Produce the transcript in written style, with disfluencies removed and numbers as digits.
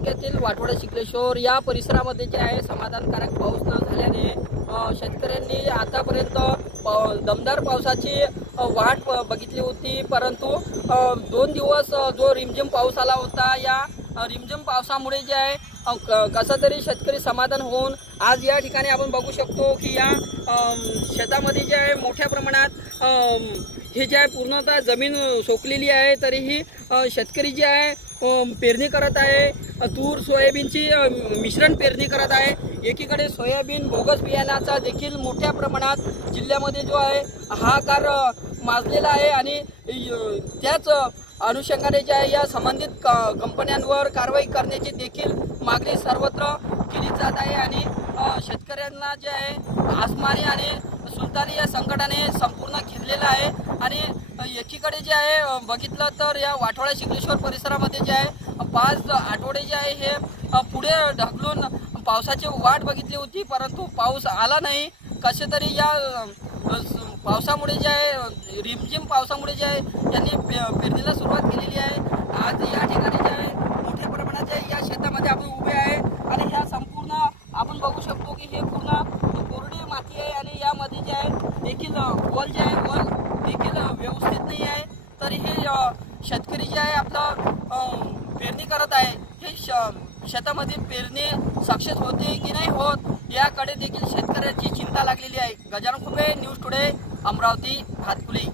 तालुक्यातील वाटोडा चिखलेश्वर या परिसरामध्ये जे आहे समाधानकारक पाऊस न झाल्याने शेतकऱ्यांनी आतापर्यंत दमदार पावसाची वाट बघितली होती, परंतु 2 दिवस जो रिमझिम पाऊस आला होता, या रिमझिम पावसामुळे जे आहे कसं तरी शेतकरी समाधान होऊन आज या ठिकाणी आपण बघू शकतो की या शेतामध्ये जे आहे मोठ्या प्रमाणात हे जे आहे पूर्णतः जमीन सोकलेली आहे, तरीही शेतकरी जे आहे पेरणी करत आहे. तूर सोयाबीनची मिश्रण पेरणी करत आहे. एकीकडे सोयाबीन बोगस बियाणाचा देखील मोठ्या प्रमाणात जिल्ह्यामध्ये जो आहे हाहाकार माजलेला आहे आणि त्याच अनुषंगाने जे आहे या संबंधित कंपन्यांवर कारवाई करण्याची देखील मागणी सर्वत्र केली जात आहे आणि शेतकऱ्यांना जे आहे आसमानी आणि सुलतानी या संकटाने संपूर्ण घेरलेलं आहे. आणि एकीकडे जे आहे बघितलं तर या वाटोडा चिखलेश्वर परिसरामध्ये जे आहे 5 आठवडे जे आहे हे पुढे ढकलून पावसाची वाट बघितली होती, परंतु पाऊस आला नाही. कसे तरी या पावसामुळे जे आहे रिमझिम पावसामुळे जे आहे यांनी पेरणीला सुरुवात केलेली आहे. आज या ठिकाणी जे आहे मोठ्या प्रमाणात या शेतामध्ये आपण उभे आहे आणि ह्या संपूर्ण आपण बघू शकतो की हे पूर्ण कोरडी माती आहे आणि यामध्ये जे आहे देखील वल जे आहे वल देखील व्यवस्थित नाही आहे. तरी हे शेतकरी जे आहे आपलं पेरणी करत आहे, हे शेतामध्ये पेरणी सक्सेस होते की नाही होत याकडे देखील शेतकऱ्याची चिंता लागलेली आहे. गजानन खुबे, न्यूज टुडे, अमरावती, भातकुली.